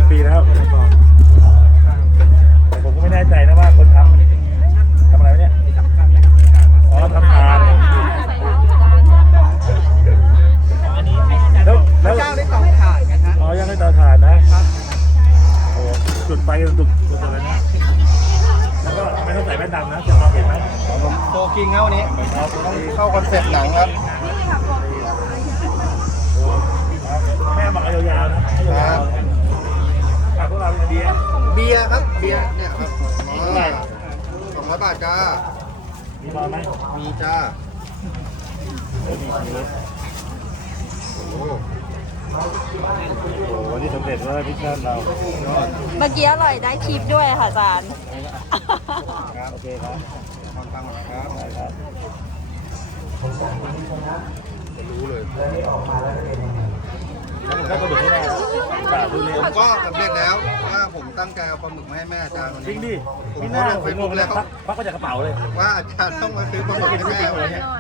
ปีแล้วแต่ผมก็ไม่แน่ใจนะว่าคนทำอะไรเนี่ยอ๋อทำทานแล้วเจ้าได้เตาถ่านกันฮะอ๋อยังไม่เตาถ่านนะครับโอ้จุดไฟกันจุดอะไรนะแล้วก็ไม่ต้องใส่แว่นดำนะจะมองเห็นไหมผมโฟกิงครับวันนี้ต้องเข้าคอนเซ็ปต์หนังครับแม่บอกยาวๆนะครับพวกเราเบียร์ครับเบียร์เนี่ยครับเท่าไหร่ 200 บาทจ้ามีพอไหมมีจ้าโอ้วันนี้สำเร็จแล้วพิชชั่นเราเมื่อกี้อร่อยได้คลิปด้วยค่ะอาจารย์โอเคครับฟังฟังครับได้ครับรู้เลยก็ปลาหมึกให้แม่ดูเลยผมก็สำเร็จแล้วว่าผมตั้งใจเอาปลาหมึกมาให้แม่อาจารย์จริงดิผมไม่น่าลงผเฟมซงบุ๊งกแล้แล้ว วควักก็จากกระเป๋าเลยว่าอาจารย์ต้องมาซื้อปลาหมึกให้แม่เลยเนี่ย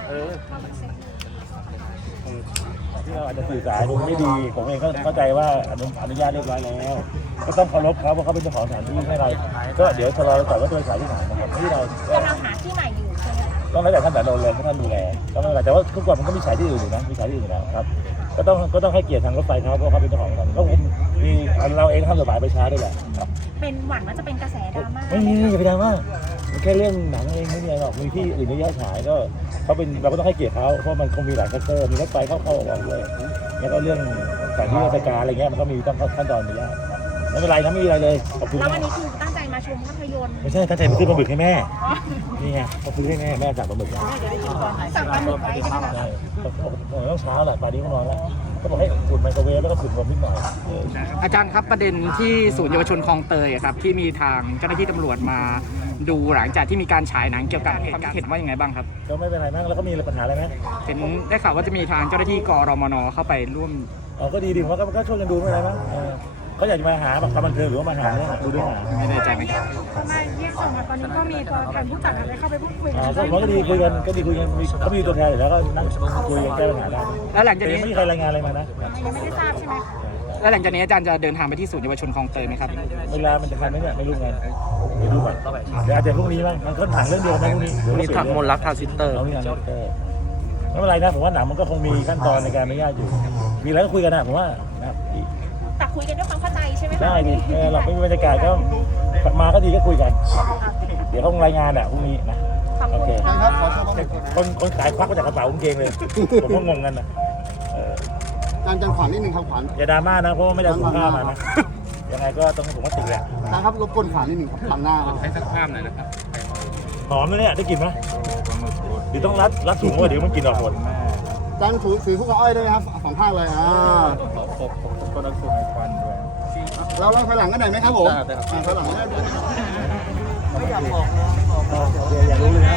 ที่เราอาจจะสื่อสารดูไม่ดีผมเองก็เข้าใจว่าอนุญาตเรียบร้อยแล้วก็ต้องเคารพเขาเพราะเขาเป็นเจ้าของสถานที่ให้เราก็เดี๋ยวชะลอก่อนว่าจะไปขายที่ไหนนะครับที่เรากำลังหาที่ใหม่อยู่ใช่ไหมคะต้องแล้วแต่ท่านแต่โดนเลยท่านดูแลก็ไม่เป็นไรแต่ว่าทุกคนมันก็มีสายที่อื่นอยู่นะมีสายที่อื่นแล้วครับก็ต้องให้เกียรติทางรถไฟเขาเพราะเขาเป็นเจ้าของกันก็มีเราเองทำจดหมายไปช้าด้วยแหละเป็นหวั่นว่าจะเป็นกระแสดราม่าไม่มีอย่าไปดราม่ามันแค่เรื่องหนังเองไม่มีอะไรหรอกมีที่อื่นเยอะแยะฉายก็เขาเป็นเราก็ต้องให้เกียรติเขาเพราะมันคงมีหลายเซกเตอร์มีรถไฟเข้าออกด้วยแล้วก็เรื่องสถานที่ราชการอะไรเงี้ยมันก็มีต้องขั้นตอนมีแล้วไม่เป็นไรนะไม่มีอะไรเลยขอบคุณแล้ววันนี้คือตั้งใจมาชมภาพยนตร์ไม่ใช่ตั้งใจมาซื้อปลาหมึกให้แม่นี่ไงเขาซื้อให้แม่สั่งปลาหมึกแล้วสั่งปลาหมึกไว้ใช่ไหมคะใช่ต้องเช้าแหละป่านนี้ก็นอนแล้วก็บอกให้อุ่นไมโครเวฟแล้วก็ฝุ่นลมนิดหน่อยอาจารย์ครับประเด็นที่ศูนย์เยาวชนคลองเตยครับที่มีทางเจ้าหน้าที่ตำรวจมาดูหลังจากที่มีการฉายหนังเกี่ยวกับความคิดเห็นว่ายังไงบ้างครับก็ไม่เป็นไรมั้งแล้วก็มีปัญหาอะไรไหมเห็นได้ข่าวว่าจะมีทางเจ้าหน้าที่กรมนเข้าไปร่วมก็ดีว่าก็ช่วยกันดูไม่เป็นไรมั้งเขาอยากจะมาหาแบบความบันเทิงหรือว่ามาหาเนี่ยดูด้วยหาไม่แน่ใจไหมครับไม่เรียกส่งมาตอนนี้ก็มีตัวแทนผู้จัดอะไรเข้าไปพูดคุยกันก็ดีคุยกันเขามีตัวแทนอยู่แล้วก็นั่งคุยกันแก้ปัญหาได้แล้วหลังจากนี้ไม่มีใครรายงานอะไรมานะยังไม่ได้ทราบใช่ไหมแล้วหลังจากนี้อาจารย์จะเดินทางไปที่ศูนย์เยาวชนคลองเตยไหมครับเวลามันจะทันไหมเนี่ยไม่รู้ไงเดี๋ยวดูก่อนเดี๋ยวอาจจะพรุ่งนี้บ้างมันก็หนังเรื่องเดียวไหมพรุ่งนี้มีถักมนลักทาซิสเตอร์ไม่เป็นไรนะผมว่าหนังมันก็คงมีขั้นตอนในการอนุญาตอยู่มีอะไรก็คุยกันนะผมว่าแต่คุยกันด้วยความเข้าใจใช่ไหมได้ดิเราไม่มีบรรยากาศก็มาก็ดีก็คุยกันเดี๋ยวเขารายงานพรุ่งนี้นะโอเคคนขายควักมาจากกระเป๋ากางเกงเลยผมก็งงกันนะจันขวัญนิดนึงครับขวัญอย่าดราม่านะเพราะว่าไม่ได้สุภาพมานะยังไงก็ต้องผมว่าติดแหละครับรบกวนขวัญนิดนึงครับทำหน้าให้สักภาพหน่อยนะครับหอมเลยเนี่ยได้กลิ่นไหมเดี๋ยวต้องรัดถุงว่าเดี๋ยวมันกลิ่นออกหมดจันถือพวกอ้อยด้วยครับ2ข้างเลยก็รัดถุงควันด้วยเราถอยหลังกันหน่อยไหมครับผมถอยหลังได้ไม่อยากบอกอย่ารู้เลยนะ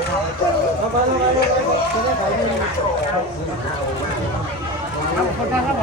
ขอบคุณครับ